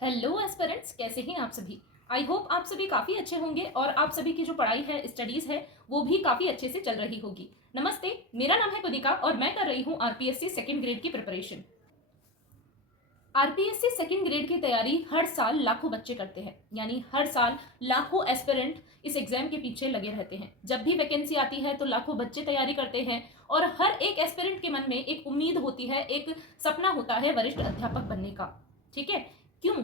Hello aspirants, कैसे हैं आप सभी। आई होप आप सभी काफ़ी अच्छे होंगे और आप सभी की जो पढ़ाई है, स्टडीज़ है, वो भी काफ़ी अच्छे से चल रही होगी। नमस्ते, मेरा नाम है कुदिका और मैं कर रही हूँ आरपीएससी सेकेंड ग्रेड की प्रिपरेशन। आरपीएससी सेकेंड ग्रेड की तैयारी हर साल लाखों बच्चे करते हैं, यानी हर साल लाखों एस्पिरेंट इस एग्जाम के पीछे लगे रहते हैं। जब भी वैकेंसी आती है तो लाखों बच्चे तैयारी करते हैं और हर एक एस्पिरेंट के मन में एक उम्मीद होती है, एक सपना होता है वरिष्ठ अध्यापक बनने का। ठीक है, क्यों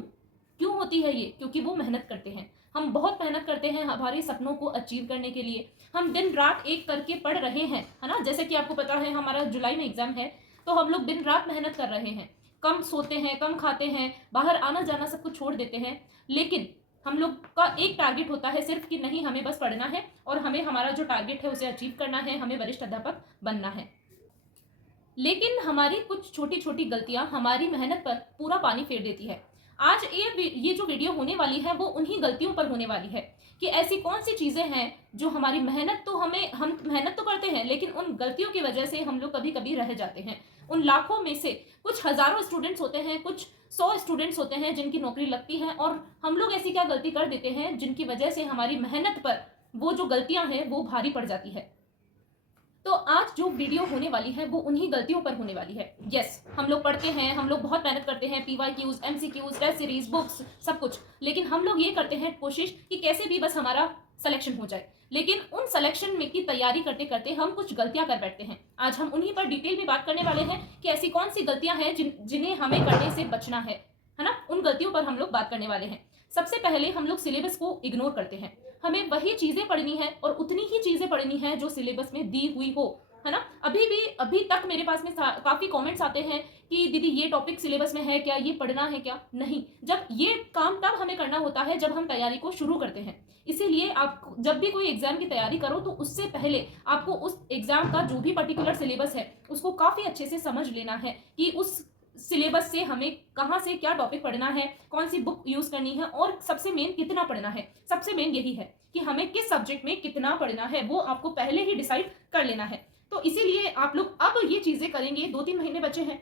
क्यों होती है ये? क्योंकि वो मेहनत करते हैं। हम बहुत मेहनत करते हैं हमारे सपनों को अचीव करने के लिए। हम दिन रात एक करके पढ़ रहे हैं, है ना। जैसे कि आपको पता है हमारा जुलाई में एग्जाम है, तो हम लोग दिन रात मेहनत कर रहे हैं, कम सोते हैं, कम खाते हैं, बाहर आना जाना सब कुछ छोड़ देते हैं। लेकिन हम लोग का एक टारगेट होता है सिर्फ कि नहीं, हमें बस पढ़ना है और हमें हमारा जो टारगेट है उसे अचीव करना है, हमें वरिष्ठ अध्यापक बनना है। लेकिन हमारी कुछ छोटी छोटी गलतियां हमारी मेहनत पर पूरा पानी फेर देती है। आज ये जो वीडियो होने वाली है वो उन्हीं गलतियों पर होने वाली है कि ऐसी कौन सी चीजें हैं जो हमारी मेहनत तो हम मेहनत तो करते हैं, लेकिन उन गलतियों की वजह से हम लोग कभी कभी रह जाते हैं। उन लाखों में से कुछ हजारों स्टूडेंट्स होते हैं, कुछ 100 स्टूडेंट्स होते हैं जिनकी नौकरी लगती है, और हम लोग ऐसी क्या गलती कर देते हैं जिनकी वजह से हमारी मेहनत पर वो जो गलतियां हैं वो भारी पड़ जाती है। तो आज जो वीडियो होने वाली है वो उन्हीं गलतियों पर होने वाली है। यस, हम लोग पढ़ते हैं, हम लोग बहुत मेहनत करते हैं, PYQs, MCQs, test series, books, सब कुछ, लेकिन हम लोग ये करते हैं कोशिश कि कैसे भी बस हमारा सिलेक्शन हो जाए। लेकिन उन सिलेक्शन में की तैयारी करते करते हम कुछ गलतियां कर बैठते हैं। आज हम उन्हीं पर डिटेल में बात करने वाले हैं कि ऐसी कौन सी गलतियां हैं जिन्हें हमें करने से बचना है ना। उन गलतियों पर हम लोग बात करने वाले हैं। सबसे पहले हम लोग सिलेबस को इग्नोर करते हैं। हमें वही चीजें पढ़नी है और उतनी ही चीजें पढ़नी है जो सिलेबस में दी हुई हो, है ना। अभी तक मेरे पास में काफी कमेंट्स आते हैं कि दीदी ये टॉपिक सिलेबस में है क्या, ये पढ़ना है क्या। नहीं, जब ये काम तब हमें करना होता है जब हम तैयारी को शुरू करते हैं। इसीलिए आप जब भी कोई एग्जाम की तैयारी करो तो उससे पहले आपको उस एग्जाम का जो भी पर्टिकुलर सिलेबस है उसको काफी अच्छे से समझ लेना है कि उस सिलेबस से हमें कहाँ से क्या टॉपिक पढ़ना है, कौन सी बुक यूज करनी है, और सबसे मेन कितना पढ़ना है। सबसे मेन यही है कि हमें किस सब्जेक्ट में कितना पढ़ना है, वो आपको पहले ही डिसाइड कर लेना है। तो इसीलिए आप लोग अब ये चीजें करेंगे। 2-3 महीने बचे हैं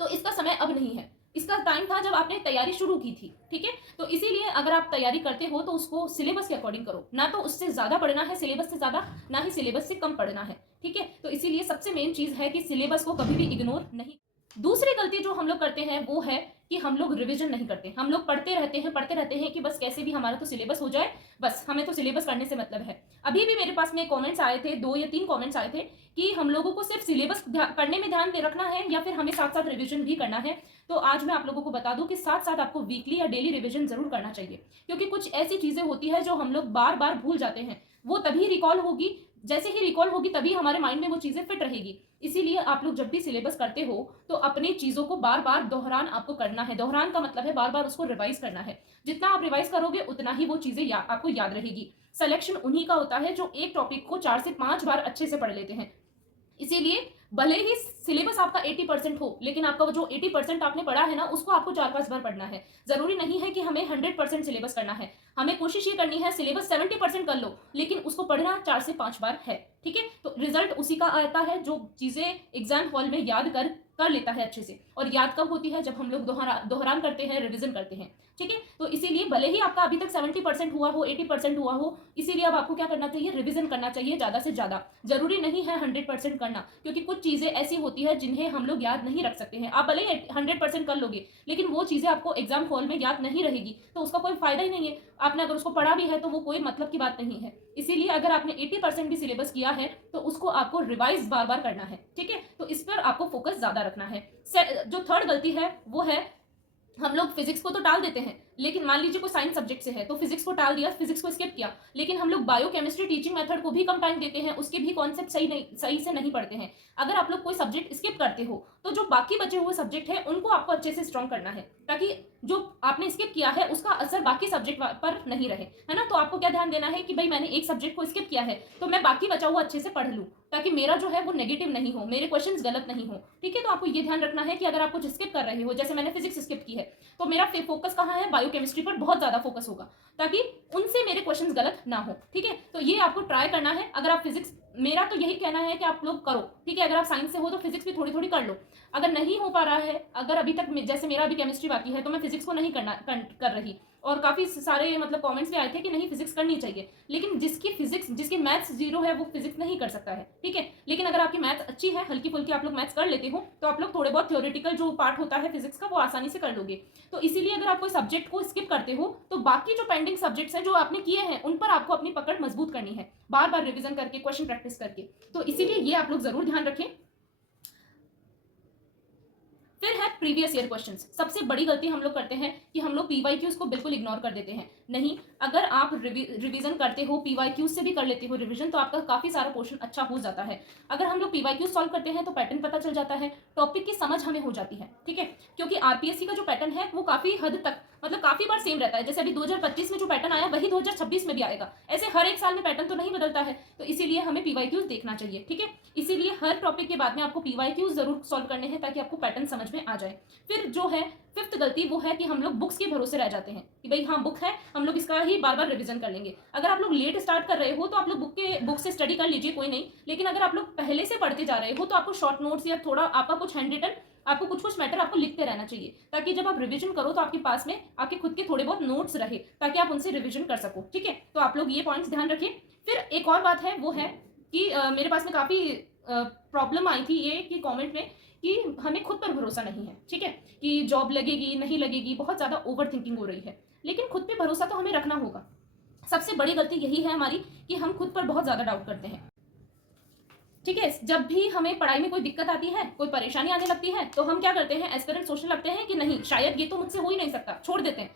तो इसका समय अब नहीं है, इसका टाइम था जब आपने तैयारी शुरू की थी। ठीक है, तो इसीलिए अगर आप तैयारी करते हो तो उसको सिलेबस के अकॉर्डिंग करो, ना तो उससे ज्यादा पढ़ना है सिलेबस से ज्यादा, ना ही सिलेबस से कम पढ़ना है। ठीक है, तो इसीलिए सबसे मेन चीज है कि सिलेबस को कभी भी इग्नोर नहीं। दूसरी गलती जो हम लोग करते हैं वो है कि हम लोग रिवीजन नहीं करते। हम लोग पढ़ते रहते हैं कि बस कैसे भी हमारा तो सिलेबस हो जाए, बस हमें तो सिलेबस करने से मतलब है। अभी भी मेरे पास में कमेंट्स आए थे, 2 या 3 कमेंट्स आए थे कि हम लोगों को सिर्फ सिलेबस पढ़ने में ध्यान दे रखना है या फिर हमें साथ साथ रिवीजन भी करना है। तो आज मैं आप लोगों को बता दूं कि साथ साथ आपको वीकली या डेली रिवीजन जरूर करना चाहिए, क्योंकि कुछ ऐसी चीजें होती है जो हम लोग बार बार भूल जाते हैं। वो तभी रिकॉल होगी, जैसे ही रिकॉल होगी तभी हमारे माइंड में वो चीजें फिट रहेगी। इसीलिए आप लोग जब भी सिलेबस करते हो तो अपनी चीजों को बार बार दोहरान आपको करना है। दोहरान का मतलब है बार बार उसको रिवाइज करना है। जितना आप रिवाइज करोगे उतना ही वो चीजें आपको याद रहेगी। सिलेक्शन उन्हीं का होता है जो एक टॉपिक को 4 से 5 बार अच्छे से पढ़ लेते हैं। इसीलिए भले ही सिलेबस आपका 80% हो, लेकिन आपका वो जो 80% आपने पढ़ा है ना, उसको आपको 4-5 बार पढ़ना है। जरूरी नहीं है कि हमें 100% सिलेबस करना है। हमें कोशिश ये करनी है सिलेबस 70% कर लो, लेकिन उसको पढ़ना 4 से 5 बार है। ठीक है, तो रिजल्ट उसी का आता है जो चीजें एग्जाम हॉल में याद कर लेता है अच्छे से। और याद कब होती है? जब हम लोग दोहरान करते हैं, रिविजन करते हैं। ठीक है, तो इसीलिए भले ही आपका अभी तक 70% हुआ हो, 80% हुआ हो, इसीलिए अब आपको क्या करना चाहिए? रिविजन करना चाहिए ज्यादा से ज्यादा। जरूरी नहीं है 100% करना, क्योंकि कुछ चीजें ऐसी होती है जिन्हें हम लोग याद नहीं रख सकते हैं। आप भले ही 100% कर लोगे, लेकिन वो चीजें आपको एग्जाम हॉल में याद नहीं रहेगी तो उसका कोई फायदा ही नहीं है। आपने अगर उसको पढ़ा भी है तो वो कोई मतलब की बात नहीं है। इसीलिए अगर आपने 80% भी सिलेबस किया है तो उसको आपको रिवाइज बार बार करना है। ठीक है, तो इस पर आपको फोकस ज्यादा रखना है। जो थर्ड गलती है वो है, हम लोग फिजिक्स को तो टाल देते हैं, लेकिन मान लीजिए कोई साइंस सब्जेक्ट से है तो फिजिक्स को टाल दिया, फिजिक्स को स्किप किया, लेकिन हम लोग बायोकेमिस्ट्री टीचिंग मेथड को भी कम टाइम देते हैं, उसके भी कॉन्सेप्ट सही से नहीं पढ़ते हैं। अगर आप लोग कोई सब्जेक्ट स्किप करते हो तो जो बाकी बचे हुए सब्जेक्ट है उनको आपको अच्छे से स्ट्रॉन्ग करना है, ताकि जो आपने स्किप किया है उसका असर बाकी सब्जेक्ट पर नहीं रहे, है ना। तो आपको क्या ध्यान देना है कि भाई मैंने एक सब्जेक्ट को स्किप किया है तो मैं बाकी बचा हुआ अच्छे से पढ़ लूँ, ताकि मेरा जो है वो नेगेटिव नहीं हो, मेरे क्वेश्चंस गलत नहीं हो। ठीक है, तो आपको ये ध्यान रखना है कि अगर आप कुछ स्किप कर रहे हो, जैसे मैंने फिजिक्स स्किप की है, तो मेरा फोकस कहाँ है? बायोकेमिस्ट्री पर बहुत ज्यादा फोकस होगा, ताकि उनसे मेरे क्वेश्चंस गलत ना हो। ठीक है, तो ये आपको ट्राई करना है। अगर आप फिजिक्स मेरा तो यही कहना है कि आप लोग करो, ठीक है। अगर आप साइंस से हो तो फिजिक्स भी थोड़ी थोड़ी कर लो। अगर नहीं हो पा रहा है, अगर अभी तक जैसे मेरा अभी केमिस्ट्री बाकी है तो मैं फिजिक्स को नहीं कर रही, और काफ़ी सारे मतलब कमेंट्स भी आए थे कि नहीं फिजिक्स करनी चाहिए, लेकिन जिसकी मैथ्स जीरो है वो फिजिक्स नहीं कर सकता है, ठीक है। लेकिन अगर आपकी मैथ्स अच्छी है, हल्की फुल्की आप लोग मैथ्स कर लेते हो, तो आप लोग थोड़े बहुत थ्योरेटिकल जो पार्ट होता है फिजिक्स का वो आसानी से कर लोगे। तो इसीलिए अगर आप कोई सब्जेक्ट को स्किप करते हो तो बाकी जो पेंडिंग सब्जेक्ट्स हैं जो आपने किए हैं उन पर आपको अपनी पकड़ मजबूत करनी है, बार बार रिविजन करके, क्वेश्चन प्रैक्टिस करके। तो इसीलिए ये आप लोग जरूर ध्यान रखें। फिर है प्रीवियस ईयर क्वेश्चंस। सबसे बड़ी गलती हम लोग करते हैं कि हम लोग पीवाईक्यूज को बिल्कुल इग्नोर कर देते हैं। नहीं, अगर आप रिवीजन करते हो, पीवाईक्यूज से भी कर लेते हो रिवीजन, तो आपका काफी सारा पोर्शन अच्छा हो जाता है। अगर हम लोग पीवाईक्यूज सॉल्व करते हैं तो पैटर्न पता चल जाता है, टॉपिक की समझ हमें हो जाती है, ठीक है। क्योंकि आरपीएससी का जो पैटर्न है वो काफी हद तक मतलब काफी बार सेम रहता है। जैसे अभी 2025 में जो पैटर्न आया वही 2026 में भी आएगा। ऐसे हर एक साल में पैटर्न तो नहीं बदलता है, तो इसीलिए हमें पीवाईक्यूज देखना चाहिए, ठीक है। इसीलिए हर टॉपिक के बाद में आपको पीवाईक्यूज जरूर सॉल्व करने हैं ताकि आपको पैटर्न समझ में आ जाए। फिर जो है फिफ्थ गलती वो है कि हम लोग बुक्स के भरोसे रह जाते हैं कि भाई हाँ बुक है, हम लोग इसका ही बार बार रिवीजन कर लेंगे। अगर आप लोग लेट स्टार्ट कर रहे हो तो आप लोग बुक से स्टडी कर लीजिए, कोई नहीं। लेकिन अगर आप लोग पहले से पढ़ते जा रहे हो तो आपको शॉर्ट नोट्स या थोड़ा आपका कुछ हैंड रिटन, आपको कुछ मैटर आपको लिखते रहना चाहिए, ताकि जब आप रिवीजन करो तो आपके पास में आपके खुद के थोड़े बहुत नोट्स रहे, ताकि आप उनसे रिवीजन कर सको, ठीक है। तो आप लोग ये पॉइंट्स ध्यान रखें। फिर एक और बात है वो है कि मेरे पास में काफ़ी प्रॉब्लम आई थी ये कि कमेंट में कि हमें खुद पर भरोसा नहीं है, ठीक है, कि जॉब लगेगी नहीं लगेगी, बहुत ज़्यादा ओवर थिंकिंग हो रही है। लेकिन खुद पे भरोसा तो हमें रखना होगा। सबसे बड़ी गलती यही है हमारी कि हम खुद पर बहुत ज़्यादा डाउट करते हैं, ठीक है। जब भी हमें पढ़ाई में कोई दिक्कत आती है, कोई परेशानी आने लगती है, तो हम क्या करते हैं, एस्पिरेंट सोचने लगते हैं कि नहीं शायद ये तो मुझसे हो ही नहीं सकता, छोड़ देते हैं,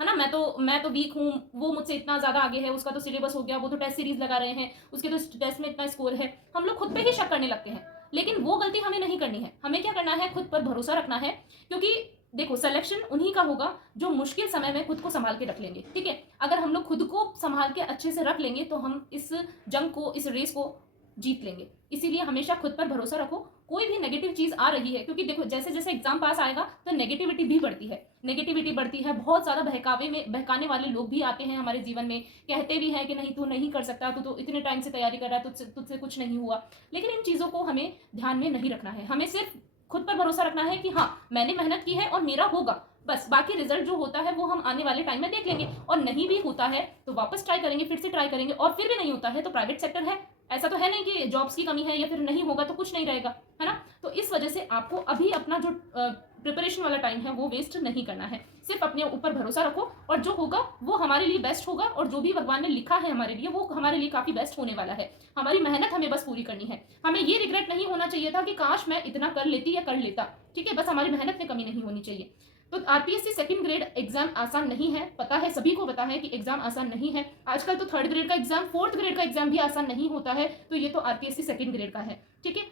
है ना। मैं तो वीक हूँ, वो मुझसे इतना ज़्यादा आगे है, उसका तो सिलेबस हो गया, वो तो टेस्ट सीरीज लगा रहे हैं, उसके तो टेस्ट में इतना स्कोर है। हम लोग खुद पे ही शक करने लगते हैं, लेकिन वो गलती हमें नहीं करनी है। हमें क्या करना है, खुद पर भरोसा रखना है। क्योंकि देखो सिलेक्शन उन्हीं का होगा जो मुश्किल समय में खुद को संभाल के रख लेंगे, ठीक है। अगर हम लोग खुद को संभाल के अच्छे से रख लेंगे तो हम इस जंग को, इस रेस को जीत लेंगे। इसीलिए हमेशा खुद पर भरोसा रखो। कोई भी नेगेटिव चीज आ रही है, क्योंकि देखो जैसे जैसे एग्जाम पास आएगा तो नेगेटिविटी भी बढ़ती है, बहुत ज्यादा बहकाने वाले लोग भी आते हैं हमारे जीवन में, कहते भी हैं कि नहीं तू नहीं कर सकता, तू तो इतने टाइम से तैयारी कर रहा है, तुझसे कुछ नहीं हुआ। लेकिन इन चीजों को हमें ध्यान में नहीं रखना है। हमें सिर्फ खुद पर भरोसा रखना है कि हाँ मैंने मेहनत की है और मेरा होगा, बस। बाकी रिजल्ट जो होता है वो हम आने वाले टाइम में देख लेंगे, और नहीं भी होता है तो वापस ट्राई करेंगे, फिर से ट्राई करेंगे, और फिर भी नहीं होता है तो प्राइवेट सेक्टर है, ऐसा तो है नहीं कि जॉब्स की कमी है या फिर नहीं होगा तो कुछ नहीं रहेगा, है ना। तो इस वजह से आपको अभी अपना जो प्रिपरेशन वाला टाइम है वो वेस्ट नहीं करना है। सिर्फ अपने ऊपर भरोसा रखो, और जो होगा वो हमारे लिए बेस्ट होगा, और जो भी भगवान ने लिखा है हमारे लिए वो हमारे लिए काफ़ी बेस्ट होने वाला है। हमारी मेहनत हमें बस पूरी करनी है। हमें ये रिग्रेट नहीं होना चाहिए था कि काश मैं इतना कर लेती या कर लेता, ठीक है। बस हमारी मेहनत में कमी नहीं होनी चाहिए। तो आरपीएससी सेकंड ग्रेड एग्जाम आसान नहीं है, पता है, सभी को पता है कि एग्जाम आसान नहीं है। आजकल तो थर्ड ग्रेड का एग्जाम, फोर्थ ग्रेड का एग्जाम भी आसान नहीं होता है, तो ये तो आरपीएससी सेकंड ग्रेड का है, ठीक है।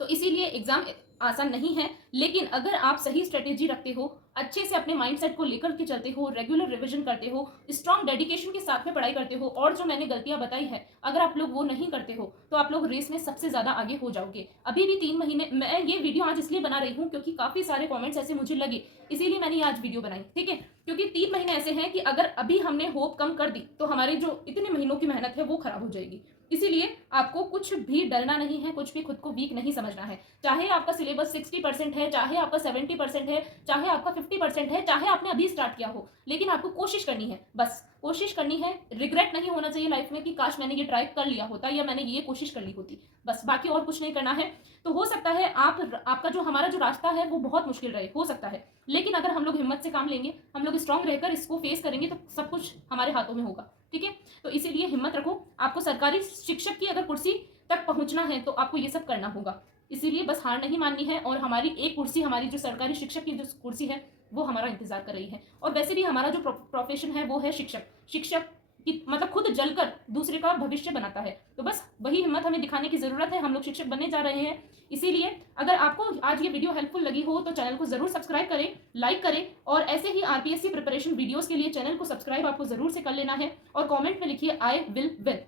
तो इसीलिए एग्जाम आसान नहीं है। लेकिन अगर आप सही स्ट्रेटेजी रखते हो, अच्छे से अपने माइंडसेट को लेकर के चलते हो, रेगुलर रिवीजन करते हो, स्ट्रांग डेडिकेशन के साथ में पढ़ाई करते हो, और जो मैंने गलतियां बताई है अगर आप लोग वो नहीं करते हो तो आप लोग रेस में सबसे ज्यादा आगे हो जाओगे। अभी भी 3 महीने, मैं ये वीडियो आज इसलिए बना रही हूँ क्योंकि काफी सारे कॉमेंट्स ऐसे मुझे लगे, इसीलिए मैंने आज वीडियो बनाई, ठीक है। क्योंकि 3 महीने ऐसे हैं कि अगर अभी हमने होप कम कर दी तो हमारी जो इतने महीनों की मेहनत है वो खराब हो जाएगी। इसीलिए आपको कुछ भी डरना नहीं है, कुछ भी खुद को वीक नहीं समझना है। चाहे आपका सिलेबस 60% है, चाहे आपका 70% है, चाहे आपका 50% है, चाहे आपने अभी स्टार्ट किया हो, लेकिन आपको कोशिश करनी है, बस कोशिश करनी है। रिग्रेट नहीं होना चाहिए लाइफ में कि काश मैंने ये ट्राई कर लिया होता या मैंने ये कोशिश कर ली होती, बस। बाकी और कुछ नहीं करना है। तो हो सकता है आपका जो हमारा जो रास्ता है वो बहुत मुश्किल रहे, हो सकता है, लेकिन अगर हम लोग हिम्मत से काम लेंगे, हम लोग स्ट्रांग रहकर इसको फेस करेंगे तो सब कुछ हमारे हाथों में होगा, ठीक है। तो इसीलिए हिम्मत रखो। आपको सरकारी शिक्षक की अगर कुर्सी तक पहुंचना है तो आपको ये सब करना होगा। इसीलिए बस हार नहीं माननी है, और हमारी एक कुर्सी, हमारी जो सरकारी शिक्षक की जो कुर्सी है वो हमारा इंतजार कर रही है। और वैसे भी हमारा जो प्रोफेशन है वो है शिक्षक की मतलब खुद जलकर दूसरे का भविष्य बनाता है। तो बस वही हिम्मत हमें दिखाने की जरूरत है। हम लोग शिक्षक बनने जा रहे हैं। इसीलिए अगर आपको आज ये वीडियो हेल्पफुल लगी हो तो चैनल को जरूर सब्सक्राइब करें, लाइक करें, और ऐसे ही आरपीएससी प्रिपरेशन वीडियोस के लिए चैनल को सब्सक्राइब आपको जरूर से कर लेना है, और कमेंट में लिखिए आई विल विन।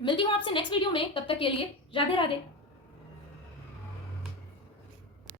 मिलती हूँ आपसे नेक्स्ट वीडियो में, तब तक के लिए राधे राधे।